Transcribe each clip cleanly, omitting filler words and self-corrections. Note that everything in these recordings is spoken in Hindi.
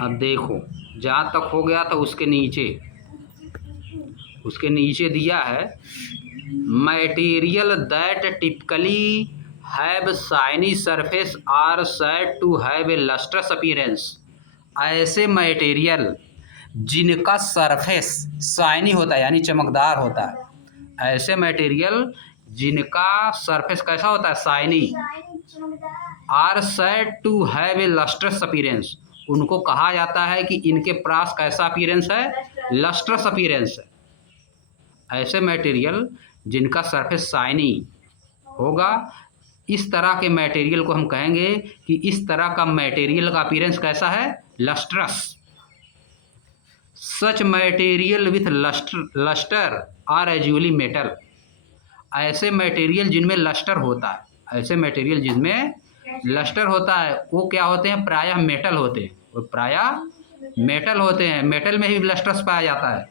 अब देखो जहाँ तक हो गया था उसके नीचे दिया है material that typically have shiny surface are said to have a lustrous appearance. ऐसे मटेरियल जिनका सरफेस शाइनी होता है यानी चमकदार होता है, ऐसे मटेरियल जिनका सरफेस कैसा होता है shiny, are said to have a lustrous appearance, उनको कहा जाता है कि इनके पास कैसा अपीयरेंस है, लस्ट्रस अपीयरेंस है। ऐसे मटेरियल जिनका सरफेस शाइनी होगा, इस तरह के मटेरियल को हम कहेंगे कि इस तरह का मटेरियल का अपीयरेंस कैसा है, lustrous. Such material with lustre are usually metal. ऐसे मटेरियल जिनमें लस्टर होता है, ऐसे मटेरियल जिनमें लस्टर होता है वो क्या होते हैं, प्रायः मेटल होते हैं, वो प्रायः मेटल होते हैं। मेटल में ही लस्टर्स पाया जाता है,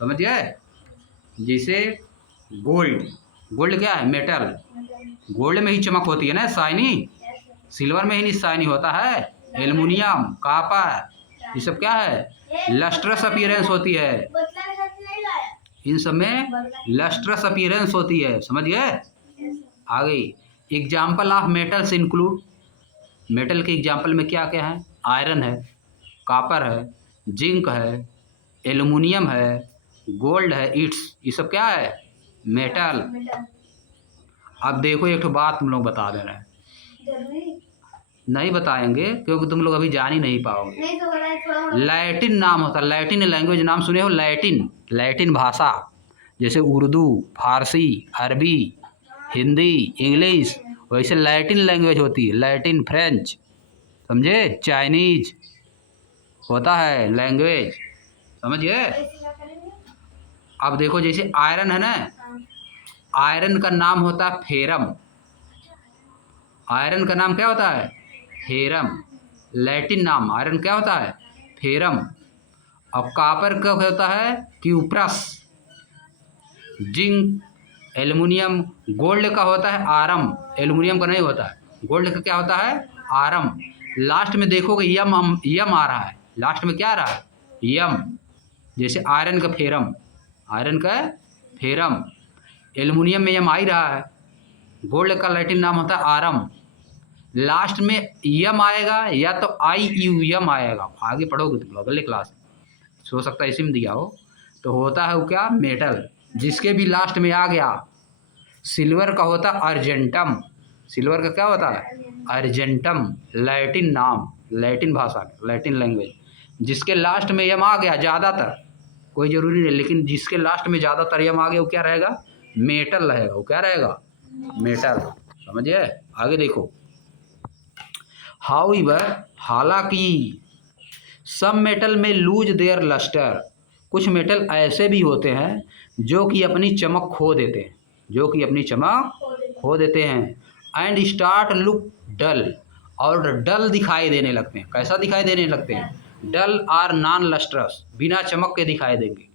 समझ गए। जैसे गोल्ड क्या है, मेटल, गोल्ड में ही चमक होती है ना, शाइनी। सिल्वर में ही नहीं शाइनी होता है। एल्युमिनियम, कॉपर, ये सब क्या है, लस्ट्रस अपीयरेंस होती है। इन सब में लस्ट्रस अपीयरेंस होती है, समझ गए। आगे example of metals include, metal के एग्जाम्पल में क्या क्या है, आयरन है, कॉपर है, जिंक है, एल्युमिनियम है, गोल्ड है, इट्स, ये सब क्या है, मेटल। अब देखो एक तो बात तुम लोग बता दे रहे हैं, नहीं बताएंगे क्योंकि तुम लोग अभी जान ही नहीं पाओगे। लैटिन नाम होता है, लैटिन लैंग्वेज नाम सुने हो, लैटिन भाषा, जैसे उर्दू, फारसी, अरबी, हिंदी, इंग्लिश, वैसे लैटिन लैंग्वेज होती है, लैटिन, फ्रेंच, समझे, चाइनीज होता है लैंग्वेज, समझिए। अब देखो जैसे आयरन है ना, आयरन का नाम होता है फेरम, आयरन का नाम क्या होता है, फेरम, लैटिन नाम आयरन क्या होता है, फेरम। और कॉपर का होता है क्यूप्रस, जिंक, एल्युमिनियम, गोल्ड का होता है आरम, एल्युमिनियम का नहीं होता है, गोल्ड का क्या होता है, आरम। लास्ट में देखोगे यम आ रहा है, लास्ट में क्या आ रहा है, यम, जैसे आयरन का फेरम, आयरन का फेरम, एल्युमिनियम में यम आ ही रहा है, गोल्ड का लैटिन नाम होता है आरम, लास्ट में यम आएगा या तो आई यू एम आएगा, आगे पढ़ोगे तुम लोग अगले क्लास में, हो सकता है इसी में दिया हो। तो होता है वो क्या, मेटल, जिसके भी लास्ट में आ गया। सिल्वर का होता है अर्जेंटम, सिल्वर का क्या होता है, अर्जेंटम, लैटिन नाम, लैटिन भाषा, लैटिन लैंग्वेज, जिसके लास्ट में यम आ गया, ज़्यादातर, कोई ज़रूरी नहीं, लेकिन जिसके लास्ट में ज़्यादातर यम आ गया वो क्या रहेगा, मेटल रहेगा, वो क्या रहेगा, मेटल, समझिए। आगे देखो, हाउएवर, हालांकि, सब मेटल में लूज देयर लस्टर, कुछ मेटल ऐसे भी होते हैं जो कि अपनी चमक खो देते हैं, जो कि अपनी चमक खो देते हैं, एंड स्टार्ट लुक डल, और डल दिखाई देने लगते हैं। कैसा दिखाई देने लगते हैं, डल आर नॉन लस्ट्रस, बिना चमक के दिखाई देंगे,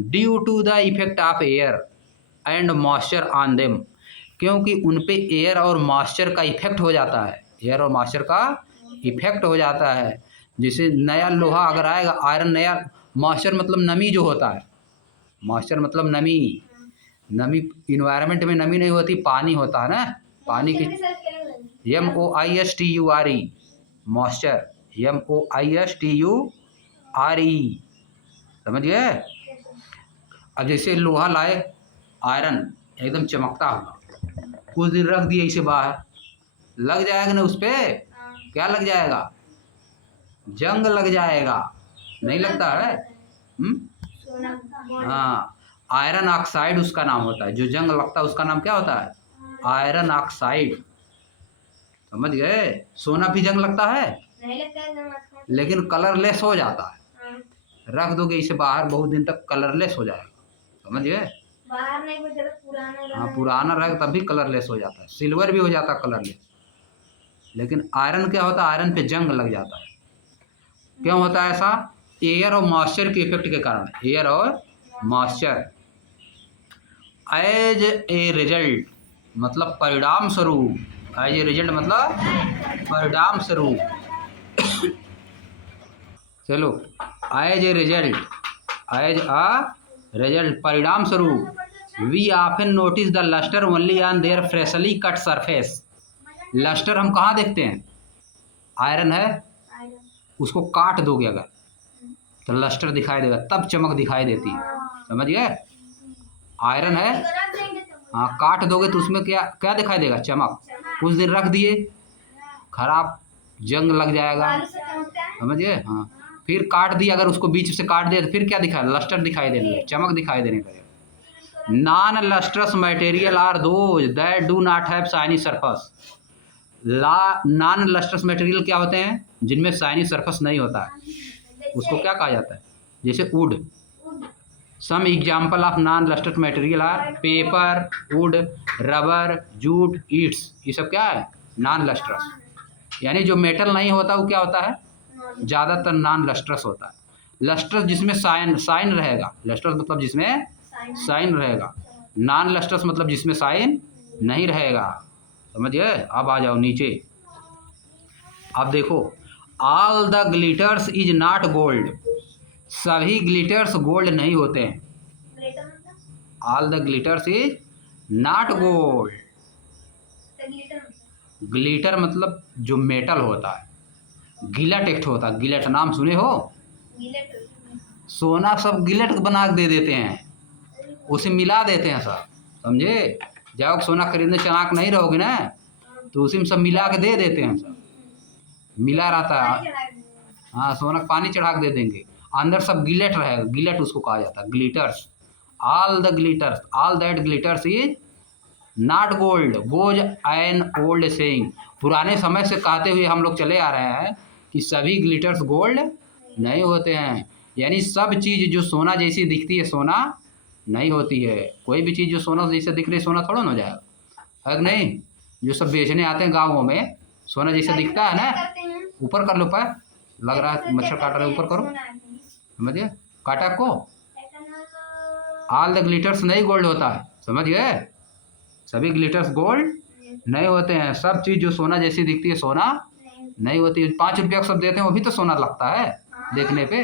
due to the effect of air and moisture on them, क्योंकि उन पे एयर और मॉइस्चर का इफेक्ट हो जाता है, एयर और मॉइस्चर का इफेक्ट हो जाता है। जैसे नया लोहा अगर आएगा, आयरन नया, मॉइस्चर मतलब नमी जो होता है, मॉइस्चर मतलब नमी, नमी इन्वायरमेंट में नमी नहीं होती, पानी होता है ना, पानी की, MOISTURE, मॉइस्चर, MOISTURE, समझिए। अब जैसे लोहा लाए, आयरन एकदम चमकता हुआ, कुछ दिन रख दिए इसे बाहर, लग जाएगा ना उस पर, क्या लग जाएगा, जंग लग जाएगा, नहीं लगता है, हाँ, आयरन ऑक्साइड उसका नाम होता है, जो जंग लगता है उसका नाम क्या होता है, आयरन ऑक्साइड, समझ गए। सोना भी जंग लगता है, नहीं लगता है, लेकिन कलरलेस हो जाता है, रख दोगे इसे बाहर बहुत दिन तक कलरलेस हो जाएगा, समझ गए, बाहर नहीं, पुराना, हाँ पुराना रहेगा तब भी कलरलेस हो जाता है। सिल्वर भी हो जाता है कलरलेस, लेकिन आयरन क्या होता है, आयरन पे जंग लग जाता है। क्यों होता है ऐसा, एयर और मॉइस्चर के इफेक्ट के कारण, एयर और मॉइस्चर। एज ए रिजल्ट मतलब परिणाम स्वरूप, एज ए रिजल्ट मतलब परिणाम स्वरूप, चलो, एज ए रिजल्ट परिणाम स्वरूप we often notice the lustre only on their freshly cut surface. Lustre हम कहाँ देखते हैं? आयरन है, उसको काट दोगे अगर तो लस्टर दिखाई देगा, तब चमक दिखाई देती है, समझ गए? आयरन है, हाँ, काट दोगे तो उसमें क्या क्या दिखाई देगा? चमक। कुछ दिन रख दिए, खराब जंग लग जाएगा, समझ गए? हाँ, फिर काट दिया, अगर उसको बीच से काट दिया तो फिर क्या दिखाई? लस्टर दिखाई देने, चमक दिखाई देने लगेगा। Non lustrous material are those that do not have shiny surface. Non lustrous material क्या होते हैं? जिनमें शाइनी सरफेस नहीं होता है, उसको क्या कहा जाता है? जैसे wood. Some example of non lustrous material are paper, wood, rubber, jute, ईट्स। ये सब क्या है? Non lustrous. यानी जो मेटल नहीं होता वो क्या होता है? ज़्यादातर नॉन लस्ट्रस होता है। लस्ट्रस जिसमें साइन रहेगा, लस्ट्रस मतलब जिसमें साइन रहेगा, नॉन लस्ट्रस मतलब जिसमें साइन नहीं रहेगा, समझिए? अब आ जाओ नीचे, अब देखो, all the glitters is not gold. सभी ग्लिटर्स गोल्ड नहीं होते हैं। All the glitters is not gold. Glitter मतलब जो मेटल होता है, गिलट एक होता है, गिलट नाम सुने हो? सोना सब गिलट बना दे देते हैं, उसे मिला देते हैं सब, समझे? जब सोना खरीदने चलाक नहीं रहोगे ना तो उसी में सब मिला के दे देते हैं, सब मिला रहता है। हाँ, सोना पानी चढ़ा के दे देंगे, अंदर सब गिलेट रहेगा, गिलेट उसको कहा जाता है, glitters. All the glitters, all that glitters is not gold goes an old saying. पुराने समय से कहते हुए हम लोग चले आ रहे हैं कि सभी ग्लिटर्स गोल्ड नहीं होते हैं। यानी सब चीज़ जो सोना जैसी दिखती है सोना नहीं होती है। कोई भी चीज़ जो सोना जैसे दिख रही है सोना थोड़ा ना हो जाएगा, है नहीं? जो सब बेचने आते हैं गाँवों में, सोना जैसा दिखता है ना। ऊपर कर लो पैर, लग रहा है मच्छर काट रहे, ऊपर करो, समझिए? काटा को। ऑल द ग्लिटर्स नहीं गोल्ड होता है, समझ गए? सभी ग्लिटर्स गोल्ड नहीं होते हैं। सब चीज़ जो सोना जैसी दिखती है सोना नहीं होती है। 5 रुपया सब देते हैं वो भी तो सोना लगता है देखने पे।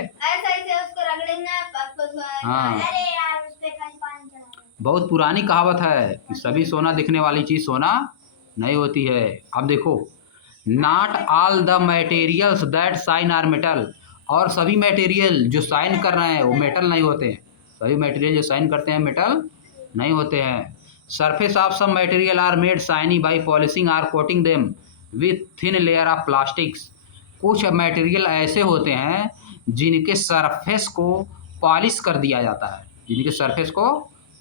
हाँ, बहुत पुरानी कहावत है कि सभी सोना दिखने वाली चीज़ सोना नहीं होती है। अब देखो, not all the materials that shine are metal. और सभी मटेरियल जो शाइन कर रहे हैं वो मेटल नहीं होते हैं। सभी मटेरियल जो शाइन करते हैं मेटल नहीं होते हैं। Surface of some material are made shiny by polishing or coating them with thin layer of plastics. कुछ मटेरियल ऐसे होते हैं जिनके सरफेस को पॉलिश कर दिया जाता है, जिनके सरफेस को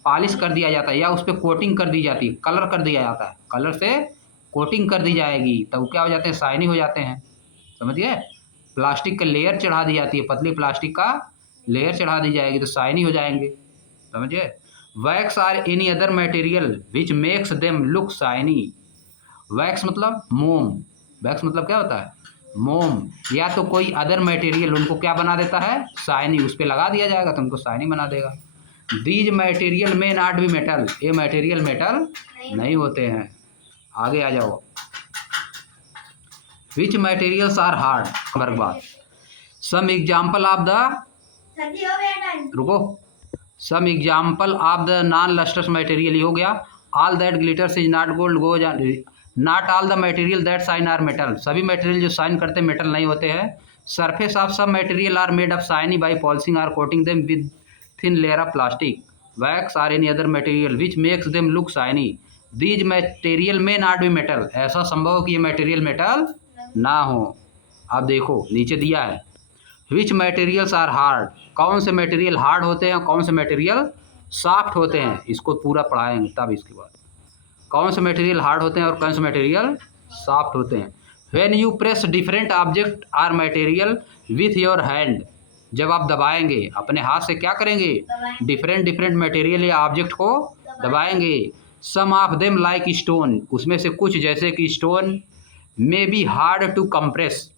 पॉलिश कर दिया जाता है या उस पर कोटिंग कर दी जाती है, कलर कर दिया जाता है, कलर से कोटिंग कर दी जाएगी तब क्या हो जाते हैं? शाइनी हो जाते हैं, समझिए? प्लास्टिक का लेयर चढ़ा दी जाती है, पतली प्लास्टिक का लेयर चढ़ा दी जाएगी तो शाइनी हो जाएंगे, समझिए? Wax or any other material which makes them look shiny. Wax मतलब मोम, वैक्स मतलब क्या होता है? मोम। या तो कोई अदर मटेरियल उनको क्या बना देता है? शाइनी। उस पर लगा दिया जाएगा तो उनको शाइनी बना देगा। दीज मटेरियल में नॉट बी मेटल। ये मटेरियल मेटल नहीं होते हैं। आगे आ जाओ, विच मटेरियल्स आर हार्ड। खबर बात, सम एग्जाम्पल ऑफ द, रुको, some example of the non lustrous material हो गया। All that glitters is not gold goes, not all the material that shine are metal. सभी मटेरियल जो शाइन करते हैं मेटल नहीं होते हैं। Surface of some material are made of shiny by polishing or coating them with thin layer of plastic, wax or any other material which makes them look shiny. These material में नॉट बी मेटल। ऐसा संभव हो कि ये मटेरियल मेटल ना हो। अब देखो नीचे दिया है, विच मटेरियल्स आर हार्ड। कौन से मटेरियल हार्ड होते हैं, कौन से मटेरियल सॉफ्ट होते हैं, इसको पूरा पढ़ाएंगे तब इसके बाद। कौन से मटेरियल हार्ड होते हैं और कौन से मटेरियल सॉफ्ट होते हैं। When you press different object or material with your hand. जब आप दबाएंगे अपने हाथ से, क्या करेंगे? डिफरेंट मटेरियल या ऑब्जेक्ट को दबाएंगे। Some of them like stone. उसमें से कुछ जैसे कि stone may be hard to compress.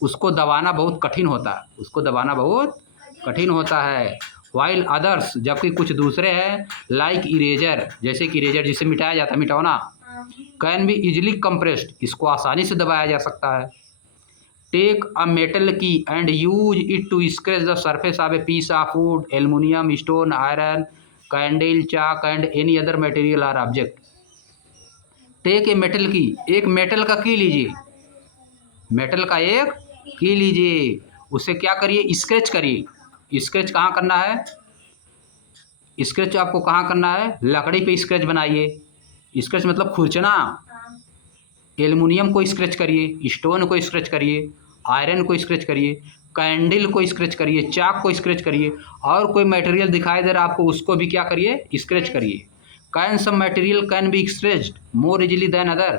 उसको दबाना बहुत कठिन होता है, उसको दबाना बहुत कठिन होता है। वाइल अदर्स, जबकि कुछ दूसरे हैं, लाइक इरेजर, जैसे कि इरेजर जिसे मिटाया जाता है, मिटाना, कैन बी इजिली कंप्रेस्ड। इसको आसानी से दबाया जा सकता है। Take a metal key and use it to scratch the surface of a piece of wood, aluminium, stone, iron, candle, chalk and any other material or object. Take a metal key, एक मेटल का की लीजिए, मेटल का एक की लीजिए, उसे क्या करिए, स्केच करिए। स्केच कहाँ करना है, स्केच आपको कहाँ करना है, लकड़ी पे स्केच बनाइए। स्केच मतलब खुरचना। एल्युमिनियम को स्केच करिए, स्टोन को स्केच करिए, आयरन को स्केच करिए, कैंडल को स्केच करिए, चाक को स्केच करिए, और कोई मटेरियल दिखाई दे रहा आपको उसको भी क्या करिए, स्केच करिए। Can some material can be sketched more easily than other,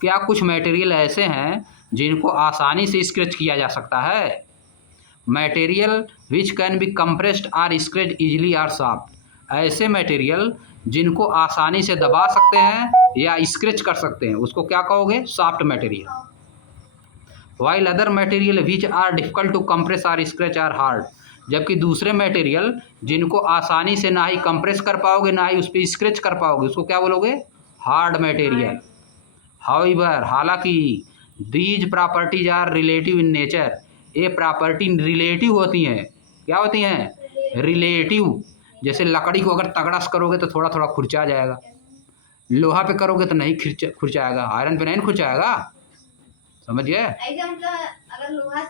क्या कुछ मटेरियल ऐसे हैं जिनको आसानी से स्केच किया जा सकता है। Material which can be compressed or scratch easily or soft, ऐसे मटेरियल जिनको आसानी से दबा सकते हैं या स्क्रेच कर सकते हैं उसको क्या कहोगे, soft material. While other material which are difficult to compress or scratch or hard, जबकि दूसरे मटेरियल जिनको आसानी से ना ही कंप्रेस कर पाओगे ना ही उस पर स्क्रेच कर पाओगे उसको क्या बोलोगे, हार्ड मटेरियल। हाउएवर, हालांकि these properties are relative in nature, ये प्रॉपर्टी रिलेटिव होती हैं। क्या होती हैं, रिलेटिव। जैसे लकड़ी को अगर तगड़ा से करोगे तो थोड़ा थोड़ा खुरचा जाएगा, लोहा पे करोगे तो नहीं खुरचाएगा, आयरन पे नहीं खुरचाएगा, समझिए। अगर लोहा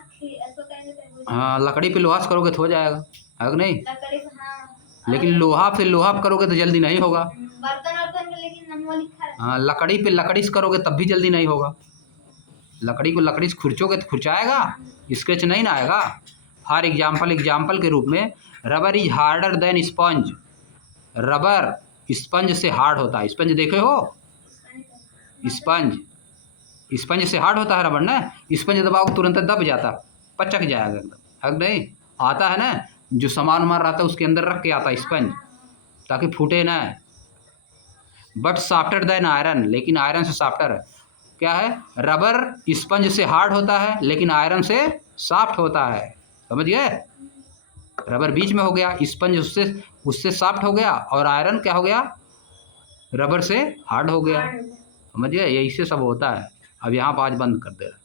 हाँ, लकड़ी पे लोहा से करोगे तो हो जाएगा, है कि नहीं। हाँ। लेकिन लोहा पे करोगे तो जल्दी नहीं होगा। बर्तन लेकिन हाँ, लकड़ी से करोगे तब भी जल्दी नहीं होगा। लकड़ी को लकड़ी से खुरचोगे तो खुरचाएगा, स्केच नहीं ना आएगा। फॉर एग्जाम्पल के रूप में rubber is harder than sponge, rubber sponge से हार्ड होता है। स्पंज देखे हो, स्पंज से हार्ड होता है रबर ना, स्पंज दबाओ तुरंत दब जाता, पचक जाएगा एकदम, है नहीं। आता है ना, जो सामान मार रहा था उसके अंदर रख के आता स्पंज ताकि फूटे ना। बट सॉफ्टर देन आयरन, लेकिन आयरन से सॉफ्टर है। क्या है, रबर स्पंज से हार्ड होता है लेकिन आयरन से सॉफ्ट होता है, समझ गए। रबर बीच में हो गया, स्पंज उससे सॉफ्ट हो गया, और आयरन क्या हो गया, रबर से हार्ड हो गया, समझ गए। यही से सब होता है। अब यहाँ पर आज बंद कर दे रहा है।